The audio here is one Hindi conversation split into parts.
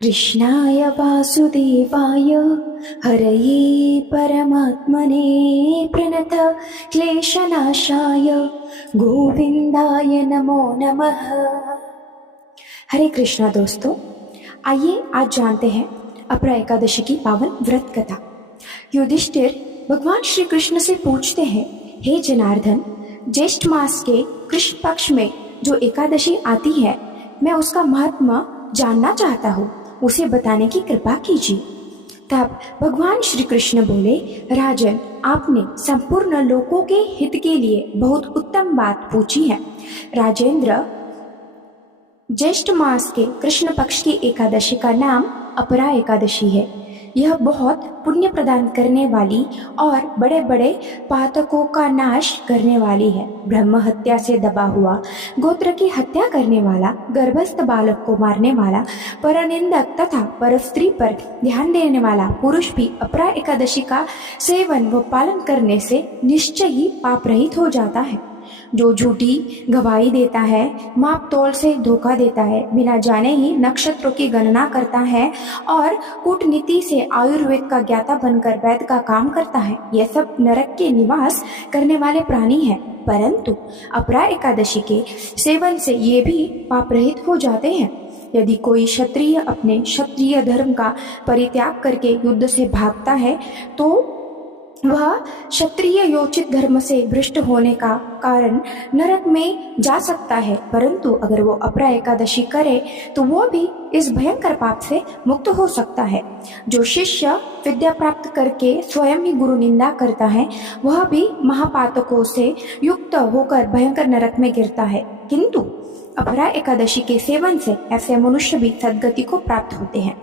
कृष्णाय वासुदेवाय हरये परमात्मने प्रणत क्लेशनाशाय गोविंदाय नमो नमः। हरे कृष्णा दोस्तों, आइए आज जानते हैं अपरा एकादशी की पावन व्रत कथा। युधिष्ठिर भगवान श्री कृष्ण से पूछते हैं, हे जनार्दन, ज्येष्ठ मास के कृष्ण पक्ष में जो एकादशी आती है, मैं उसका महात्मा जानना चाहता हूँ, उसे बताने की कृपा कीजिए। तब भगवान श्री कृष्ण बोले, राजन, आपने संपूर्ण लोकों के हित के लिए बहुत उत्तम बात पूछी है। राजेंद्र, ज्येष्ठ मास के कृष्ण पक्ष की एकादशी का नाम अपरा एकादशी है। यह बहुत पुण्य प्रदान करने वाली और बड़े बड़े पातकों का नाश करने वाली है। ब्रह्म हत्या से दबा हुआ, गोत्र की हत्या करने वाला, गर्भस्थ बालक को मारने वाला, परनिंदक तथा परस्त्री पर ध्यान देने वाला पुरुष भी अपरा एकादशी का सेवन व पालन करने से निश्चय ही पाप रहित हो जाता है। जो झूठी गवाही देता है, माप तोल से धोखा देता है, बिना जाने ही नक्षत्रों की गणना करता है और कूटनीति से आयुर्वेद का ज्ञाता बनकर वैद्य का काम करता है, यह सब नरक के निवास करने वाले प्राणी हैं। परंतु अपरा एकादशी के सेवन से ये भी पाप रहित हो जाते हैं। यदि कोई क्षत्रिय अपने क्षत्रिय धर्म का परित्याग करके युद्ध से भागता है तो वह क्षत्रिय योचित धर्म से भ्रष्ट होने का कारण नरक में जा सकता है। परंतु अगर वो अपरा एकादशी करे तो वो भी इस भयंकर पाप से मुक्त हो सकता है। जो शिष्य विद्या प्राप्त करके स्वयं ही गुरु निंदा करता है, वह भी महापातकों से युक्त होकर भयंकर नरक में गिरता है। किंतु अपरा एकादशी के सेवन से ऐसे मनुष्य भी सद्गति को प्राप्त होते हैं।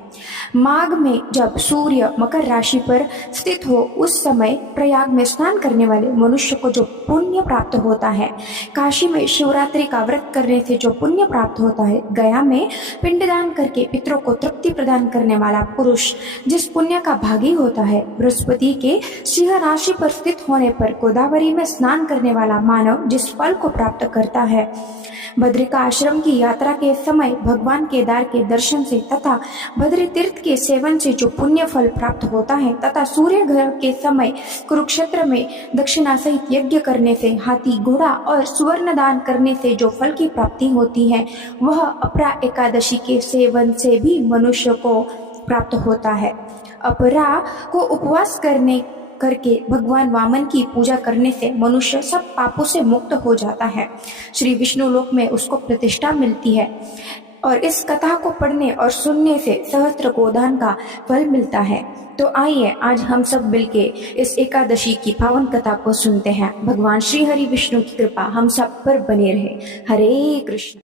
माघ में जब सूर्य मकर राशि पर स्थित हो, उस समय प्रयाग में स्नान करने वाले मनुष्य को जो पुण्य प्राप्त होता है, काशी में शिवरात्रि का व्रत करने से जो पुण्य प्राप्त होता है, गया में पिंडदान करके पितरों को तृप्ति प्रदान करने वाला पुरुष जिस पुण्य का भागी होता है, बृहस्पति के सिंह राशि पर स्थित होने पर गोदावरी में स्नान करने वाला मानव जिस फल को प्राप्त करता है, बद्रिका आश्रम की यात्रा के समय भगवान केदार के दर्शन से तथा बद्री तीर्थ के सेवन से जो पुण्य फल प्राप्त होता है, तथा सूर्य ग्रह के समय कुरुक्षेत्र में दक्षिणा सहित यज्ञ करने से, हाथी घोड़ा और सुवर्ण दान करने से जो फल की प्राप्ति होती है, वह अपरा एकादशी के सेवन से भी मनुष्य को प्राप्त होता है। अपरा को उपवास करके भगवान वामन की पूजा करने से मनुष्य सब पापों से मुक्त हो जाता है। श्री विष्णु लोक में उसको प्रतिष्ठा मिलती है और इस कथा को पढ़ने और सुनने से सहस्त्र गोदान का फल मिलता है। तो आइए आज हम सब मिलके इस एकादशी की पावन कथा को सुनते हैं। भगवान श्री हरि विष्णु की कृपा हम सब पर बने रहे। हरे कृष्ण।